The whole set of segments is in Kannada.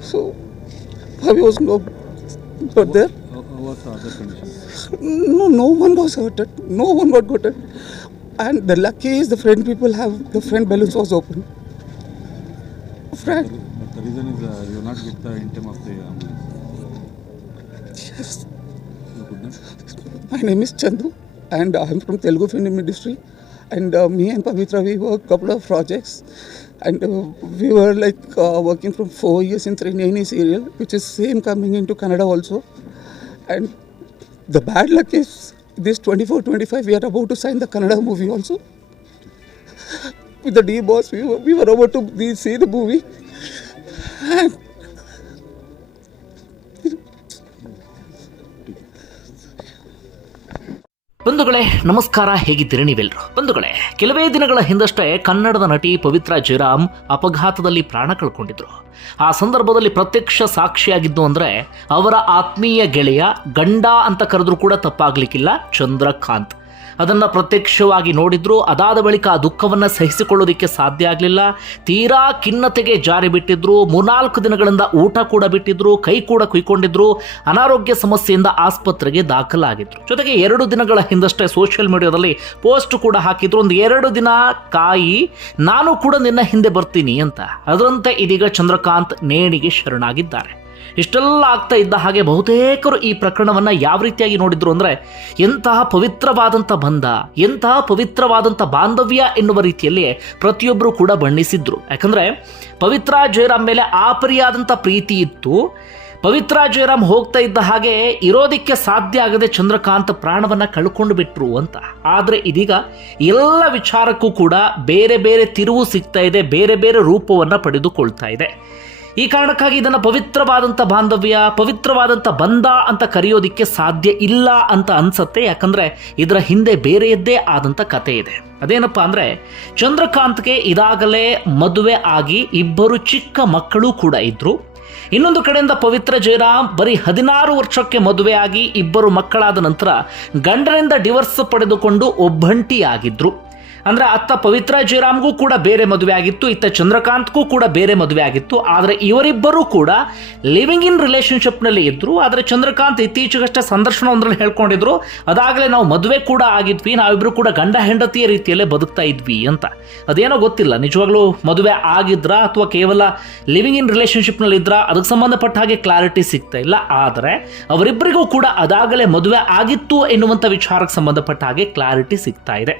So I was no but there. How the other condition? No, no one was hurted. No one got hurted. And the lucky is the friend people have the friend balloons was open. Front. But the reason is uh, you not get the in time of the ambulance. Yes. My name is Chandu, and I'm from Telugu film industry. And uh, me and Pavitra, we worked couple of projects, and uh, we were like uh, working from four years in Trinani serial, which is same coming into Canada also. And the bad luck is this 24-25, we are about to sign the Canada movie also. With the D boss, we were, we were about to see the movie. And ಬಂಧುಗಳೇ, ನಮಸ್ಕಾರ, ಹೇಗಿದ್ದೀರಿ ನೀವೆಲ್ಲರೂ ಬಂಧುಗಳೇ, ಕೆಲವೇ ದಿನಗಳ ಹಿಂದಷ್ಟೇ ಕನ್ನಡದ ನಟಿ ಪವಿತ್ರ ಜಯರಾಮ್ ಅಪಘಾತದಲ್ಲಿ ಪ್ರಾಣ ಕಳ್ಕೊಂಡಿದ್ರು. ಆ ಸಂದರ್ಭದಲ್ಲಿ ಪ್ರತ್ಯಕ್ಷ ಸಾಕ್ಷಿಯಾಗಿದ್ದು ಅಂದರೆ ಅವರ ಆತ್ಮೀಯ ಗೆಳೆಯ ಗಂಡ ಅಂತ ಕರೆದ್ರೂ ಕೂಡ ತಪ್ಪಾಗ್ಲಿಕ್ಕಿಲ್ಲ ಚಂದ್ರಕಾಂತ್. ಅದನ್ನ ಪ್ರತ್ಯಕ್ಷವಾಗಿ ನೋಡಿದ್ರು ಅದಾದ ಬಳಿಕ ಆ ದುಃಖವನ್ನು ಸಹಿಸಿಕೊಳ್ಳೋದಕ್ಕೆ ಸಾಧ್ಯ ಆಗಲಿಲ್ಲ. ತೀರಾ ಖಿನ್ನತೆಗೆ ಜಾರಿ ಬಿಟ್ಟಿದ್ರು, ಮೂರ್ನಾಲ್ಕು ದಿನಗಳಿಂದ ಊಟ ಕೂಡ ಬಿಟ್ಟಿದ್ರು, ಕೈ ಕೂಡ ಕುಯ್ಕೊಂಡಿದ್ರು, ಅನಾರೋಗ್ಯ ಸಮಸ್ಯೆಯಿಂದ ಆಸ್ಪತ್ರೆಗೆ ದಾಖಲಾಗಿದ್ರು. ಜೊತೆಗೆ ಎರಡು ದಿನಗಳ ಹಿಂದಷ್ಟೇ ಸೋಷಿಯಲ್ ಮೀಡಿಯಾದಲ್ಲಿ ಪೋಸ್ಟ್ ಕೂಡ ಹಾಕಿದ್ರು, ಒಂದು ಎರಡು ದಿನ ಕಾಯಿ, ನಾನು ಕೂಡ ನಿನ್ನ ಹಿಂದೆ ಬರ್ತೀನಿ ಅಂತ. ಅದರಂತೆ ಇದೀಗ ಚಂದ್ರಕಾಂತ್ ನೇಣಿಗೆ ಶರಣಾಗಿದ್ದಾರೆ. ಇಷ್ಟೆಲ್ಲ ಆಗ್ತಾ ಇದ್ದ ಹಾಗೆ ಬಹುತೇಕರು ಈ ಪ್ರಕರಣವನ್ನು ಯಾವ ರೀತಿಯಾಗಿ ನೋಡಿದ್ರು ಅಂದರೆ, ಎಂತಹ ಪವಿತ್ರವಾದಂಥ ಬಂಧ, ಎಂತಹ ಪವಿತ್ರವಾದಂಥ ಬಾಂಧವ್ಯ ಎನ್ನುವ ರೀತಿಯಲ್ಲಿ ಪ್ರತಿಯೊಬ್ಬರು ಕೂಡ ಬಣ್ಣಿಸಿದ್ರು. ಯಾಕಂದರೆ, ಪವಿತ್ರ ಜಯರಾಮ್ ಮೇಲೆ ಆಪರಿಯಾದಂಥ ಪ್ರೀತಿ ಇತ್ತು. ಪವಿತ್ರ ಜಯರಾಮ್ ಹೋಗ್ತಾ ಇದ್ದ ಹಾಗೆ ಇರೋದಕ್ಕೆ ಸಾಧ್ಯ ಆಗದೆ ಚಂದ್ರಕಾಂತ್ ಪ್ರಾಣವನ್ನು ಕಳ್ಕೊಂಡು ಬಿಟ್ರು ಅಂತ. ಆದ್ರೆ ಇದೀಗ ಎಲ್ಲ ವಿಚಾರಕ್ಕೂ ಕೂಡ ಬೇರೆ ಬೇರೆ ತಿರುವು ಸಿಗ್ತಾ ಇದೆ, ಬೇರೆ ಬೇರೆ ರೂಪವನ್ನ ಪಡೆದುಕೊಳ್ತಾ ಇದೆ. ಈ ಕಾರಣಕ್ಕಾಗಿ ಇದನ್ನು ಪವಿತ್ರವಾದಂಥ ಬಾಂಧವ್ಯ ಪವಿತ್ರವಾದಂಥ ಬಂಧ ಅಂತ ಕರೆಯೋದಿಕ್ಕೆ ಸಾಧ್ಯ ಇಲ್ಲ ಅಂತ ಅನ್ಸತ್ತೆ. ಯಾಕಂದರೆ ಇದರ ಹಿಂದೆ ಬೇರೆಯದ್ದೇ ಆದಂಥ ಕತೆ ಇದೆ. ಅದೇನಪ್ಪ ಅಂದರೆ, ಚಂದ್ರಕಾಂತ್ಗೆ ಇದಾಗಲೇ ಮದುವೆ ಆಗಿ ಇಬ್ಬರು ಚಿಕ್ಕ ಮಕ್ಕಳು ಕೂಡ ಇದ್ದರು ಇನ್ನೊಂದು ಕಡೆಯಿಂದ ಪವಿತ್ರ ಜಯರಾಮ್ ಬರೀ ಹದಿನಾರು ವರ್ಷಕ್ಕೆ ಮದುವೆಯಾಗಿ ಇಬ್ಬರು ಮಕ್ಕಳಾದ ನಂತರ ಗಂಡನಿಂದ ಡಿವೋರ್ಸ್ ಪಡೆದುಕೊಂಡು ಒಬ್ಬಂಟಿಯಾಗಿದ್ರು. ಅಂದ್ರೆ ಅತ್ತ ಪವಿತ್ರ ಜಯರಾಮ್ಗೂ ಕೂಡ ಬೇರೆ ಮದುವೆ ಆಗಿತ್ತು, ಇತ್ತ ಚಂದ್ರಕಾಂತ್ಗೂ ಕೂಡ ಬೇರೆ ಮದುವೆ ಆಗಿತ್ತು. ಆದರೆ ಇವರಿಬ್ಬರೂ ಕೂಡ ಲಿವಿಂಗ್ ಇನ್ ರಿಲೇಶನ್ಶಿಪ್ನಲ್ಲಿ ಇದ್ರು. ಆದರೆ ಚಂದ್ರಕಾಂತ್ ಇತ್ತೀಚೆಗಷ್ಟೇ ಸಂದರ್ಶನ ಒಂದರಲ್ಲಿ ಹೇಳ್ಕೊಂಡಿದ್ರು, ಅದಾಗಲೇ ನಾವು ಮದುವೆ ಕೂಡ ಆಗಿದ್ವಿ, ನಾವಿಬ್ರು ಕೂಡ ಗಂಡ ಹೆಂಡತಿಯ ರೀತಿಯಲ್ಲೇ ಬದುಕ್ತಾ ಇದ್ವಿ ಅಂತ. ಅದೇನೋ ಗೊತ್ತಿಲ್ಲ, ನಿಜವಾಗ್ಲೂ ಮದುವೆ ಆಗಿದ್ರ ಅಥವಾ ಕೇವಲ ಲಿವಿಂಗ್ ಇನ್ ರಿಲೇಶನ್ಶಿಪ್ನಲ್ಲಿ ಇದ್ರ? ಅದಕ್ಕೆ ಸಂಬಂಧಪಟ್ಟ ಹಾಗೆ ಕ್ಲಾರಿಟಿ ಸಿಗ್ತಾ ಇಲ್ಲ. ಆದರೆ ಅವರಿಬ್ಬರಿಗೂ ಕೂಡ ಅದಾಗಲೇ ಮದುವೆ ಆಗಿತ್ತು ಎನ್ನುವಂಥ ವಿಚಾರಕ್ಕೆ ಸಂಬಂಧಪಟ್ಟ ಹಾಗೆ ಕ್ಲಾರಿಟಿ ಸಿಗ್ತಾ ಇದೆ.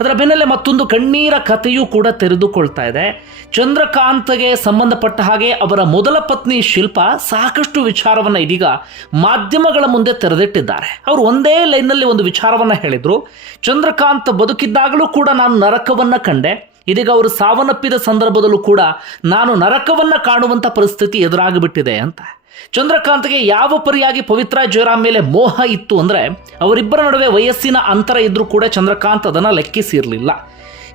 ಅದರ ಬೆನ್ನಲ್ಲೇ ಮತ್ತೊಂದು ಕಣ್ಣೀರ ಕಥೆಯೂ ಕೂಡ ತೆರೆದುಕೊಳ್ತಾ ಇದೆ. ಚಂದ್ರಕಾಂತ್ಗೆ ಸಂಬಂಧಪಟ್ಟ ಹಾಗೆ ಅವರ ಮೊದಲ ಪತ್ನಿ ಶಿಲ್ಪ ಸಾಕಷ್ಟು ವಿಚಾರವನ್ನು ಇದೀಗ ಮಾಧ್ಯಮಗಳ ಮುಂದೆ ತೆರೆದಿಟ್ಟಿದ್ದಾರೆ. ಅವರು ಒಂದೇ ಲೈನ್ನಲ್ಲಿ ಒಂದು ವಿಚಾರವನ್ನು ಹೇಳಿದರು. ಚಂದ್ರಕಾಂತ್ ಬದುಕಿದ್ದಾಗಲೂ ಕೂಡ ನಾನು ನರಕವನ್ನು ಕಂಡೆ. ಇದೀಗ ಅವರು ಸಾವನ್ನಪ್ಪಿದ ಸಂದರ್ಭದಲ್ಲೂ ಕೂಡ ನಾನು ನರಕವನ್ನು ಕಾಣುವಂಥ ಪರಿಸ್ಥಿತಿ ಎದುರಾಗಿಬಿಟ್ಟಿದೆ ಅಂತ. ಚಂದ್ರಕಾಂತ್ಗೆ ಯಾವ ಪರಿಯಾಗಿ ಪವಿತ್ರ ಜಯರಾಮ್ ಮೇಲೆ ಮೋಹ ಇತ್ತು ಅಂದ್ರೆ ಅವರಿಬ್ಬರ ನಡುವೆ ವಯಸ್ಸಿನ ಅಂತರ ಇದ್ರೂ ಕೂಡ ಚಂದ್ರಕಾಂತ್ ಅದನ್ನ ಲೆಕ್ಕಿಸಿರಲಿಲ್ಲ.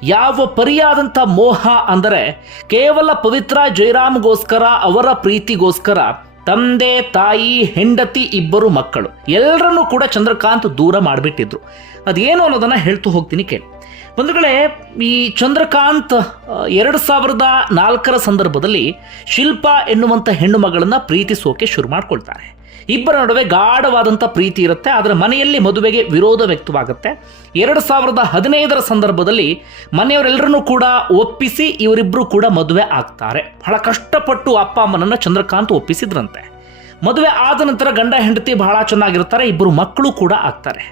ಯಾವ ಪರಿಯಾದಂಥ ಮೋಹ ಅಂದರೆ ಕೇವಲ ಪವಿತ್ರ ಜಯರಾಮ್ಗೋಸ್ಕರ, ಅವರ ಪ್ರೀತಿಗೋಸ್ಕರ ತಂದೆ, ತಾಯಿ, ಹೆಂಡತಿ ಇಬ್ಬರು ಮಕ್ಕಳು. ಎಲ್ಲರನ್ನೂ ಕೂಡ ಚಂದ್ರಕಾಂತ್ ದೂರ ಮಾಡಿಬಿಟ್ಟಿದ್ರು. ಅದೇನು ಅನ್ನೋದನ್ನು ಹೇಳ್ತು ಹೋಗ್ತೀನಿ ಕೇಳಿ. ಬಂಧುಗಳೇ, ಈ ಚಂದ್ರಕಾಂತ್ ಎರಡು ಸಾವಿರದ ನಾಲ್ಕರ ಸಂದರ್ಭದಲ್ಲಿ ಶಿಲ್ಪ ಎನ್ನುವಂಥ ಹೆಣ್ಣು ಮಗಳನ್ನು ಪ್ರೀತಿಸೋಕೆ ಶುರು ಮಾಡ್ಕೊಳ್ತಾರೆ. ಇಬ್ಬರ ನಡುವೆ ಗಾಢವಾದಂಥ ಪ್ರೀತಿ ಇರುತ್ತೆ, ಆದರೆ ಮನೆಯಲ್ಲಿ ಮದುವೆಗೆ ವಿರೋಧ ವ್ಯಕ್ತವಾಗುತ್ತೆ. ಎರಡು ಸಾವಿರದ ಹದಿನೈದರ ಸಂದರ್ಭದಲ್ಲಿ ಮನೆಯವರೆಲ್ಲರನ್ನೂ ಕೂಡ ಒಪ್ಪಿಸಿ ಇವರಿಬ್ಬರು ಕೂಡ ಮದುವೆ ಆಗ್ತಾರೆ. ಬಹಳ ಕಷ್ಟಪಟ್ಟು ಅಪ್ಪ ಅಮ್ಮನನ್ನು ಚಂದ್ರಕಾಂತ್ ಒಪ್ಪಿಸಿದ್ರಂತೆ. ಮದುವೆ ಆದ ನಂತರ ಗಂಡ ಹೆಂಡತಿ ಬಹಳ ಚೆನ್ನಾಗಿರ್ತಾರೆ, ಇಬ್ಬರು ಮಕ್ಕಳು ಕೂಡ ಆಗ್ತಾರೆ.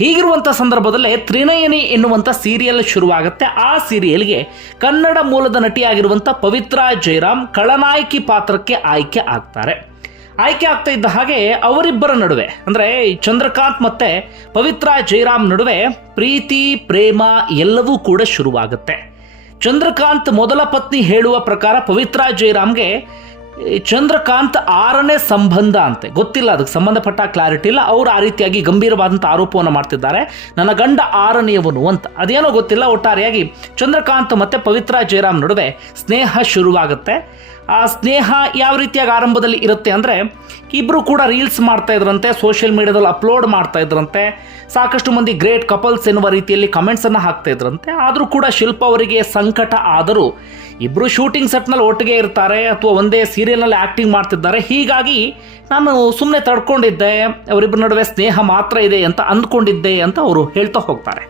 ಹೀಗಿರುವಂಥ ಸಂದರ್ಭದಲ್ಲೇ ತ್ರಿನಯನಿ ಎನ್ನುವಂಥ ಸೀರಿಯಲ್ ಶುರುವಾಗುತ್ತೆ. ಆ ಸೀರಿಯಲ್ಗೆ ಕನ್ನಡ ಮೂಲದ ನಟಿಯಾಗಿರುವಂಥ ಪವಿತ್ರಾ ಜಯರಾಮ್, ಖಳನಾಯಕಿ ಪಾತ್ರಕ್ಕೆ ಆಯ್ಕೆ ಆಗ್ತಾರೆ. ಆಯ್ಕೆ ಆಗ್ತಾ ಇದ್ದ ಹಾಗೆ ಅವರಿಬ್ಬರ ನಡುವೆ, ಅಂದರೆ ಚಂದ್ರಕಾಂತ್ ಮತ್ತೆ ಪವಿತ್ರ ಜಯರಾಮ್ ನಡುವೆ ಪ್ರೀತಿ, ಪ್ರೇಮ ಎಲ್ಲವೂ ಕೂಡ ಶುರುವಾಗುತ್ತೆ. ಚಂದ್ರಕಾಂತ್ ಮೊದಲ ಪತ್ನಿ ಹೇಳುವ ಪ್ರಕಾರ ಪವಿತ್ರ ಜಯರಾಮ್ಗೆ ಚಂದ್ರಕಾಂತ್ ಆರನೇ ಸಂಬಂಧ ಅಂತೆ. ಗೊತ್ತಿಲ್ಲ, ಅದಕ್ಕೆ ಸಂಬಂಧಪಟ್ಟ ಕ್ಲಾರಿಟಿ ಇಲ್ಲ. ಅವರು ಆ ರೀತಿಯಾಗಿ ಗಂಭೀರವಾದಂಥ ಆರೋಪವನ್ನು ಮಾಡ್ತಿದ್ದಾರೆ. ನನ್ನ ಗಂಡ ಆರನೆಯವನು ಅಂತ. ಅದೇನೋ ಗೊತ್ತಿಲ್ಲ, ಒಟ್ಟಾರೆಯಾಗಿ ಚಂದ್ರಕಾಂತ್ ಮತ್ತು ಪವಿತ್ರ ಜಯರಾಮ್ ನಡುವೆ ಸ್ನೇಹ ಶುರುವಾಗುತ್ತೆ. ಆ ಸ್ನೇಹ ಯಾವ ರೀತಿಯಾಗಿ ಆರಂಭದಲ್ಲಿ ಇರುತ್ತೆ ಅಂದರೆ ಇಬ್ಬರು ಕೂಡ ರೀಲ್ಸ್ ಮಾಡ್ತಾ ಇದ್ರಂತೆ ಸೋಷಿಯಲ್ ಮೀಡಿಯಾದಲ್ಲಿ ಅಪ್ಲೋಡ್ ಮಾಡ್ತಾ ಇದ್ರಂತೆ, ಸಾಕಷ್ಟು ಮಂದಿ ಗ್ರೇಟ್ ಕಪಲ್ಸ್ ಎನ್ನುವ ರೀತಿಯಲ್ಲಿ ಕಮೆಂಟ್ಸನ್ನು ಹಾಕ್ತಾ ಇದ್ರಂತೆ. ಆದರೂ ಕೂಡ ಶಿಲ್ಪ ಅವರಿಗೆ ಸಂಕಟ ಆದರೂ ಇಬ್ಬರು ಶೂಟಿಂಗ್ ಸೆಟ್ನಲ್ಲಿ ಒಟ್ಟಿಗೆ ಇರ್ತಾರೆ, ಅಥವಾ ಒಂದೇ ಸೀರಿಯಲ್ನಲ್ಲಿ ಆ್ಯಕ್ಟಿಂಗ್ ಮಾಡ್ತಿದ್ದಾರೆ. ಹೀಗಾಗಿ ನಾನು ಸುಮ್ಮನೆ ತಡ್ಕೊಂಡಿದ್ದೆ ಅವರಿಬ್ಬರ ನಡುವೆ ಸ್ನೇಹ ಮಾತ್ರ ಇದೆ ಅಂತ ಅಂದ್ಕೊಂಡಿದ್ದೆ ಅಂತ ಅವರು ಹೇಳ್ತಾ ಹೋಗ್ತಾರೆ.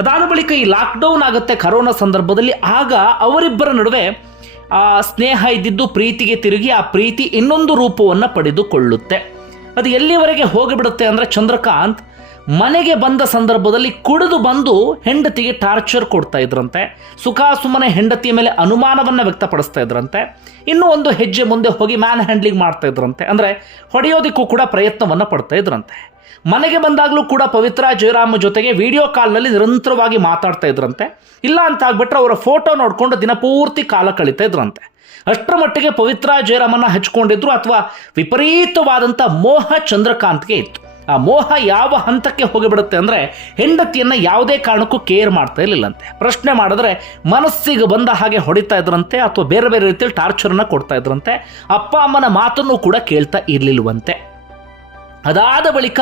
ಅದಾದ ಬಳಿಕ ಈ ಲಾಕ್ಡೌನ್ ಆಗುತ್ತೆ ಕರೋನಾ ಸಂದರ್ಭದಲ್ಲಿ. ಆಗ ಅವರಿಬ್ಬರ ನಡುವೆ ಆ ಸ್ನೇಹ ಇದ್ದಿದ್ದು ಪ್ರೀತಿಗೆ ತಿರುಗಿ ಆ ಪ್ರೀತಿ ಇನ್ನೊಂದು ರೂಪವನ್ನು ಪಡೆದುಕೊಳ್ಳುತ್ತೆ. ಅದು ಎಲ್ಲಿವರೆಗೆ ಹೋಗಿಬಿಡುತ್ತೆ ಅಂದರೆ ಚಂದ್ರಕಾಂತ್ ಮನೆಗೆ ಬಂದ ಸಂದರ್ಭದಲ್ಲಿ ಕುಡಿದು ಬಂದು ಹೆಂಡತಿಗೆ ಟಾರ್ಚರ್ ಕೊಡ್ತಾ ಇದ್ರಂತೆ. ಸುಖ ಸುಮ್ಮನೆ ಹೆಂಡತಿಯ ಮೇಲೆ ಅನುಮಾನವನ್ನು ವ್ಯಕ್ತಪಡಿಸ್ತಾ ಇದ್ರಂತೆ. ಇನ್ನೂ ಒಂದು ಹೆಜ್ಜೆ ಮುಂದೆ ಹೋಗಿ ಮ್ಯಾನ್ ಹ್ಯಾಂಡ್ಲಿಂಗ್ ಮಾಡ್ತಾ ಇದ್ರಂತೆ. ಅಂದರೆ ಹೊಡೆಯೋದಕ್ಕೂ ಕೂಡ ಪ್ರಯತ್ನವನ್ನು ಪಡ್ತಾ ಇದ್ರಂತೆ. ಮನೆಗೆ ಬಂದಾಗಲೂ ಕೂಡ ಪವಿತ್ರ ಜಯರಾಮ ಜೊತೆಗೆ ವಿಡಿಯೋ ಕಾಲ್ನಲ್ಲಿ ನಿರಂತರವಾಗಿ ಮಾತಾಡ್ತಾ ಇದ್ರಂತೆ. ಇಲ್ಲ ಅಂತ ಆಗ್ಬಿಟ್ರೆ ಅವರ ಫೋಟೋ ನೋಡಿಕೊಂಡು ದಿನಪೂರ್ತಿ ಕಾಲ ಕಳೀತಾ ಇದ್ರಂತೆ. ಅಷ್ಟರ ಮಟ್ಟಿಗೆ ಪವಿತ್ರ ಜಯರಾಮನ್ನ ಹಚ್ಕೊಂಡಿದ್ರು ಅಥವಾ ವಿಪರೀತವಾದಂಥ ಮೋಹ ಚಂದ್ರಕಾಂತ್ಗೆ ಇತ್ತು. ಆ ಮೋಹ ಯಾವ ಹಂತಕ್ಕೆ ಹೋಗಿಬಿಡುತ್ತೆ ಅಂದರೆ ಹೆಂಡತಿಯನ್ನು ಯಾವುದೇ ಕಾರಣಕ್ಕೂ ಕೇರ್ ಮಾಡ್ತಾ ಇರಲಿಲ್ಲಂತೆ. ಪ್ರಶ್ನೆ ಮಾಡಿದ್ರೆ ಮನಸ್ಸಿಗೆ ಬಂದ ಹಾಗೆ ಹೊಡಿತಾ ಇದ್ರಂತೆ ಅಥವಾ ಬೇರೆ ಬೇರೆ ರೀತಿಯಲ್ಲಿ ಟಾರ್ಚರನ್ನು ಕೊಡ್ತಾ ಇದ್ರಂತೆ. ಅಪ್ಪ ಅಮ್ಮನ ಮಾತನ್ನು ಕೂಡ ಕೇಳ್ತಾ ಇರಲಿಲ್ವಂತೆ. ಅದಾದ ಬಳಿಕ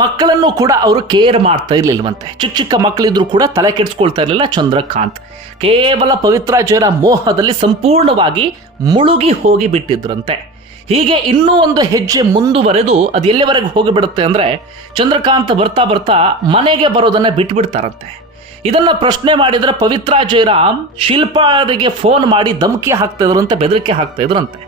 ಮಕ್ಕಳನ್ನು ಕೂಡ ಅವರು ಕೇರ್ ಮಾಡ್ತಾ ಇರಲಿಲ್ಲವಂತೆ. ಚಿಕ್ಕ ಚಿಕ್ಕ ಮಕ್ಕಳಿದ್ರು ಕೂಡ ತಲೆ ಕೆಡಿಸ್ಕೊಳ್ತಾ ಇರಲಿಲ್ಲ ಚಂದ್ರಕಾಂತ್. ಕೇವಲ ಪವಿತ್ರ ಜಯರ ಮೋಹದಲ್ಲಿ ಸಂಪೂರ್ಣವಾಗಿ ಮುಳುಗಿ ಹೋಗಿ ಬಿಟ್ಟಿದ್ರಂತೆ. ಹೀಗೆ ಇನ್ನೂ ಒಂದು ಹೆಜ್ಜೆ ಮುಂದುವರೆದು ಅದು ಎಲ್ಲಿವರೆಗೆ ಹೋಗಿಬಿಡುತ್ತೆ ಅಂದರೆ ಚಂದ್ರಕಾಂತ್ ಬರ್ತಾ ಬರ್ತಾ ಮನೆಗೆ ಬರೋದನ್ನು ಬಿಟ್ಬಿಡ್ತಾರಂತೆ. ಇದನ್ನು ಪ್ರಶ್ನೆ ಮಾಡಿದರೆ ಪವಿತ್ರ ಜಯರಾಮ್ ಶಿಲ್ಪಾರಿಗೆ ಫೋನ್ ಮಾಡಿ ಧಮಕಿ ಹಾಕ್ತಾ ಇದ್ರಂತೆ, ಬೆದರಿಕೆ ಹಾಕ್ತಾ ಇದ್ರಂತೆ.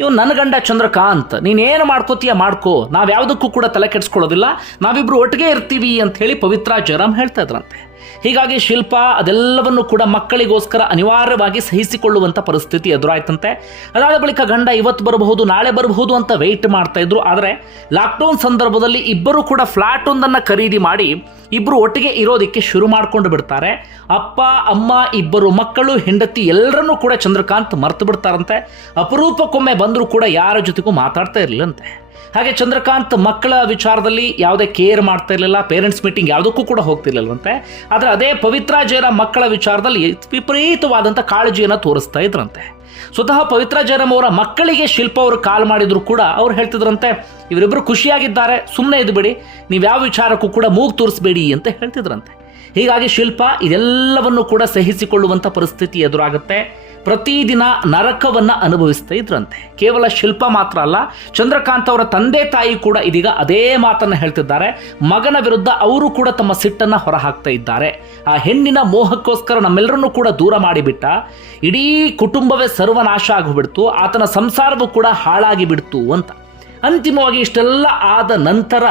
ಇವ್ ನನ್ನ ಗಂಡ ಚಂದ್ರಕಾಂತ್ ನೀನೇನು ಮಾಡ್ಕೋತೀಯ ಮಾಡ್ಕೋ. ನಾವು ಯಾವುದಕ್ಕೂ ಕೂಡ ತಲೆ ಕೆಡಿಸ್ಕೊಳ್ಳೋದಿಲ್ಲ. ನಾವಿಬ್ರು ಒಟ್ಟಿಗೆ ಇರ್ತೀವಿ ಅಂತ ಹೇಳಿ ಪವಿತ್ರ ಜಯರಾಮ್ ಹೇಳ್ತಾ ಇದ್ರಂತೆ. ಹೀಗಾಗಿ ಶಿಲ್ಪ ಅದೆಲ್ಲವನ್ನು ಕೂಡ ಮಕ್ಕಳಿಗೋಸ್ಕರ ಅನಿವಾರ್ಯವಾಗಿ ಸಹಿಸಿಕೊಳ್ಳುವಂಥ ಪರಿಸ್ಥಿತಿ ಎದುರಾಯ್ತಂತೆ. ಅದಾದ ಬಳಿಕ ಗಂಡ ಇವತ್ತು ಬರಬಹುದು, ನಾಳೆ ಬರಬಹುದು ಅಂತ ವೆಯ್ಟ್ ಮಾಡ್ತಾ ಇದ್ರು. ಆದರೆ ಲಾಕ್ಡೌನ್ ಸಂದರ್ಭದಲ್ಲಿ ಇಬ್ಬರು ಕೂಡ ಫ್ಲಾಟ್ ಒಂದನ್ನು ಖರೀದಿ ಮಾಡಿ ಇಬ್ಬರು ಒಟ್ಟಿಗೆ ಇರೋದಕ್ಕೆ ಶುರು ಮಾಡಿಕೊಂಡು ಬಿಡ್ತಾರೆ. ಅಪ್ಪ, ಅಮ್ಮ, ಇಬ್ಬರು ಮಕ್ಕಳು, ಹೆಂಡತಿ ಎಲ್ಲರನ್ನೂ ಕೂಡ ಚಂದ್ರಕಾಂತ್ ಮರ್ತು ಬಿಡ್ತಾರಂತೆ. ಅಪರೂಪಕ್ಕೊಮ್ಮೆ ಬಂದರೂ ಕೂಡ ಯಾರ ಜೊತೆಗೂ ಮಾತಾಡ್ತಾ ಇರಲಿಲ್ಲಂತೆ. ಹಾಗೆ ಚಂದ್ರಕಾಂತ್ ಮಕ್ಕಳ ವಿಚಾರದಲ್ಲಿ ಯಾವುದೇ ಕೇರ್ ಮಾಡ್ತಾ ಇರಲಿಲ್ಲ ಪೇರೆಂಟ್ಸ್ ಮೀಟಿಂಗ್ ಯಾವುದಕ್ಕೂ ಕೂಡ ಹೋಗ್ತಿರ್ಲಿಲ್ವಂತೆ ಆದರೆ ಅದೇ ಪವಿತ್ರ ಜಯರಾಮ್ ಮಕ್ಕಳ ವಿಚಾರದಲ್ಲಿ ವಿಪರೀತವಾದಂಥ ಕಾಳಜಿಯನ್ನು ತೋರಿಸ್ತಾ ಇದ್ರಂತೆ. ಸ್ವತಃ ಪವಿತ್ರ ಜಯರಾಮ್ ಅವರ ಮಕ್ಕಳಿಗೆ ಶಿಲ್ಪ ಅವರು ಕಾಲ್ ಮಾಡಿದ್ರು ಕೂಡ ಅವ್ರು ಹೇಳ್ತಿದ್ರಂತೆ ಇವರಿಬ್ಬರು ಖುಷಿಯಾಗಿದ್ದಾರೆ ಸುಮ್ಮನೆ ಇದ್ಬಿಡಿ, ನೀವು ಯಾವ ವಿಚಾರಕ್ಕೂ ಕೂಡ ಮೂಗು ತೋರಿಸ್ಬೇಡಿ ಅಂತ ಹೇಳ್ತಿದ್ರಂತೆ. ಹೀಗಾಗಿ ಶಿಲ್ಪ ಇದೆಲ್ಲವನ್ನು ಕೂಡ ಸಹಿಸಿಕೊಳ್ಳುವಂಥ ಪರಿಸ್ಥಿತಿ ಎದುರಾಗುತ್ತೆ. ಪ್ರತಿದಿನ ನರಕವನ್ನು ಅನುಭವಿಸ್ತಾ ಇದ್ರಂತೆ. ಕೇವಲ ಶಿಲ್ಪ ಮಾತ್ರ ಅಲ್ಲ, ಚಂದ್ರಕಾಂತ್ ಅವರ ತಂದೆ ತಾಯಿ ಕೂಡ ಇದೀಗ ಅದೇ ಮಾತನ್ನು ಹೇಳ್ತಿದ್ದಾರೆ. ಮಗನ ವಿರುದ್ಧ ಅವರು ಕೂಡ ತಮ್ಮ ಸಿಟ್ಟನ್ನು ಹೊರಹಾಕ್ತಾ ಇದ್ದಾರೆ. ಆ ಹೆಣ್ಣಿನ ಮೋಹಕ್ಕೋಸ್ಕರ ನಮ್ಮೆಲ್ಲರನ್ನೂ ಕೂಡ ದೂರ ಮಾಡಿಬಿಟ್ಟ. ಇಡೀ ಕುಟುಂಬವೇ ಸರ್ವನಾಶ ಆಗಿಬಿಡ್ತು, ಆತನ ಸಂಸಾರವೂ ಕೂಡ ಹಾಳಾಗಿ ಬಿಡ್ತು ಅಂತ. ಅಂತಿಮವಾಗಿ ಇಷ್ಟೆಲ್ಲ ಆದ ನಂತರ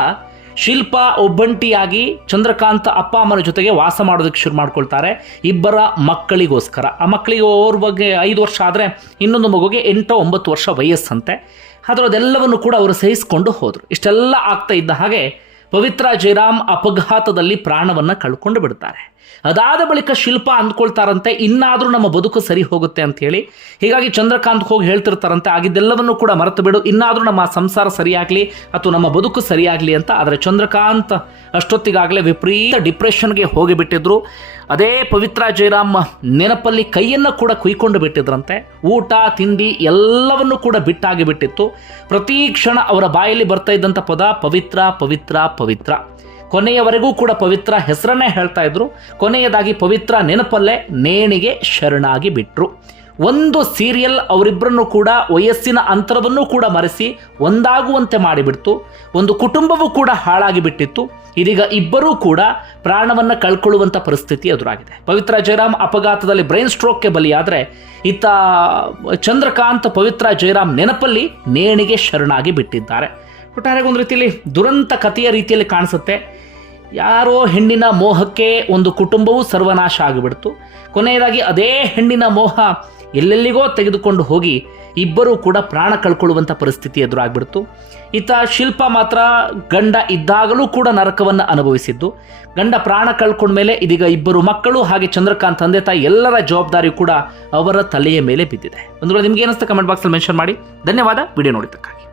ಶಿಲ್ಪ ಒಬ್ಬಂಟಿಯಾಗಿ ಚಂದ್ರಕಾಂತ ಅಪ್ಪ ಅಮ್ಮನ ಜೊತೆಗೆ ವಾಸ ಮಾಡೋದಕ್ಕೆ ಶುರು ಮಾಡ್ಕೊಳ್ತಾರೆ. ಇಬ್ಬರ ಮಕ್ಕಳಿಗೋಸ್ಕರ. ಆ ಮಕ್ಕಳಿಗೆ ಅವ್ರ ಬಗ್ಗೆ ಐದು ವರ್ಷ ಆದರೆ ಇನ್ನೊಂದು ಮಗುಗೆ ಎಂಟು ಒಂಬತ್ತು ವರ್ಷ ವಯಸ್ಸಂತೆ. ಆದರೂ ಅದೆಲ್ಲವನ್ನು ಕೂಡ ಅವರು ಸಹಿಸಿಕೊಂಡು ಹೋದರು. ಇಷ್ಟೆಲ್ಲ ಆಗ್ತಾ ಇದ್ದ ಹಾಗೆ ಪವಿತ್ರ ಜಯರಾಮ್ ಅಪಘಾತದಲ್ಲಿ ಪ್ರಾಣವನ್ನು ಕಳ್ಕೊಂಡು ಬಿಡ್ತಾರೆ. ಅದಾದ ಬಳಿಕ ಶಿಲ್ಪ ಅಂದ್ಕೊಳ್ತಾರಂತೆ, ಇನ್ನಾದರೂ ನಮ್ಮ ಬದುಕು ಸರಿ ಹೋಗುತ್ತೆ ಅಂತ ಹೇಳಿ ಹೀಗಾಗಿ ಚಂದ್ರಕಾಂತ್ ಹೋಗಿ ಹೇಳ್ತಿರ್ತಾರಂತೆ, ಆಗಿದ್ದೆಲ್ಲವನ್ನು ಕೂಡ ಮರೆತು ಬಿಡು, ಇನ್ನಾದರೂ ನಮ್ಮ ಸಂಸಾರ ಸರಿಯಾಗಲಿ ಅಥವಾ ನಮ್ಮ ಬದುಕು ಸರಿಯಾಗಲಿ ಅಂತ. ಆದರೆ ಚಂದ್ರಕಾಂತ್ ಅಷ್ಟೊತ್ತಿಗಾಗಲೇ ವಿಪರೀತ ಡಿಪ್ರೆಷನ್ಗೆ ಹೋಗಿಬಿಟ್ಟಿದ್ರು ಅದೇ ಪವಿತ್ರ ಜಯರಾಮ್ ನೆನಪಲ್ಲಿ ಕೈಯನ್ನು ಕೂಡ ಕುಯ್ಕೊಂಡು ಬಿಟ್ಟಿದ್ರಂತೆ. ಊಟ, ತಿಂಡಿ ಎಲ್ಲವನ್ನು ಕೂಡ ಬಿಟ್ಟಾಗಿ ಬಿಟ್ಟಿತ್ತು. ಪ್ರತಿ ಕ್ಷಣ ಅವರ ಬಾಯಲ್ಲಿ ಬರ್ತಾ ಇದ್ದಂಥ ಪದ ಪವಿತ್ರ ಪವಿತ್ರ ಪವಿತ್ರ. ಕೊನೆಯವರೆಗೂ ಕೂಡ ಪವಿತ್ರ ಹೆಸರನ್ನೇ ಹೇಳ್ತಾ ಇದ್ರು. ಕೊನೆಯದಾಗಿ ಪವಿತ್ರ ನೆನಪಲ್ಲೇ ನೇಣಿಗೆ ಶರಣಾಗಿ ಬಿಟ್ರು. ಒಂದು ಸೀರಿಯಲ್ ಅವರಿಬ್ಬರನ್ನು ಕೂಡ ವಯಸ್ಸಿನ ಅಂತರವನ್ನು ಕೂಡ ಮರೆಸಿ ಒಂದಾಗುವಂತೆ ಮಾಡಿಬಿಡ್ತು. ಒಂದು ಕುಟುಂಬವೂ ಕೂಡ ಹಾಳಾಗಿ ಬಿಟ್ಟಿತ್ತು. ಇದೀಗ ಇಬ್ಬರೂ ಕೂಡ ಪ್ರಾಣವನ್ನು ಕಳ್ಕೊಳ್ಳುವಂಥ ಪರಿಸ್ಥಿತಿ ಎದುರಾಗಿದೆ. ಪವಿತ್ರ ಜಯರಾಮ್ ಅಪಘಾತದಲ್ಲಿ ಬ್ರೈನ್ ಸ್ಟ್ರೋಕ್ಗೆ ಬಲಿಯಾದರೆ ಇತ್ತ ಚಂದ್ರಕಾಂತ್ ಪವಿತ್ರ ಜಯರಾಮ್ ನೆನಪಲ್ಲಿ ನೇಣಿಗೆ ಶರಣಾಗಿ ಬಿಟ್ಟಿದ್ದಾರೆ. ಒಟ್ಟಾರೆ ಒಂದು ರೀತಿಯಲ್ಲಿ ದುರಂತ ಕಥೆಯ ರೀತಿಯಲ್ಲಿ ಕಾಣಿಸುತ್ತೆ. ಯಾರೋ ಹೆಣ್ಣಿನ ಮೋಹಕ್ಕೆ ಒಂದು ಕುಟುಂಬವು ಸರ್ವನಾಶ ಆಗಿಬಿಡ್ತು. ಕೊನೆಯದಾಗಿ ಅದೇ ಹೆಣ್ಣಿನ ಮೋಹ ಎಲ್ಲೆಲ್ಲಿಗೋ ತೆಗೆದುಕೊಂಡು ಹೋಗಿ ಇಬ್ಬರೂ ಕೂಡ ಪ್ರಾಣ ಕಳ್ಕೊಳ್ಳುವಂಥ ಪರಿಸ್ಥಿತಿ ಎದುರಾಗ್ಬಿಡ್ತು. ಈತ ಶಿಲ್ಪ ಮಾತ್ರ ಗಂಡ ಇದ್ದಾಗಲೂ ಕೂಡ ನರಕವನ್ನು ಅನುಭವಿಸಿದ್ದು. ಗಂಡ ಪ್ರಾಣ ಕಳ್ಕೊಂಡ್ಮೇಲೆ ಇದೀಗ ಇಬ್ಬರು ಮಕ್ಕಳು ಹಾಗೆ ಚಂದ್ರಕಾಂತ್ ತಂದೆ ತಾಯಿ ಎಲ್ಲರ ಜವಾಬ್ದಾರಿ ಕೂಡ ಅವರ ತಲೆಯ ಮೇಲೆ ಬಿದ್ದಿದೆ. ಒಂದು ವೇಳೆ ನಿಮ್ಗೆ ಏನಿಸ್ತಾ ಕಮೆಂಟ್ ಬಾಕ್ಸಲ್ಲಿ ಮೆನ್ಷನ್ ಮಾಡಿ. ಧನ್ಯವಾದ. ವಿಡಿಯೋ ನೋಡಿದ್ದಕ್ಕಾಗಿ.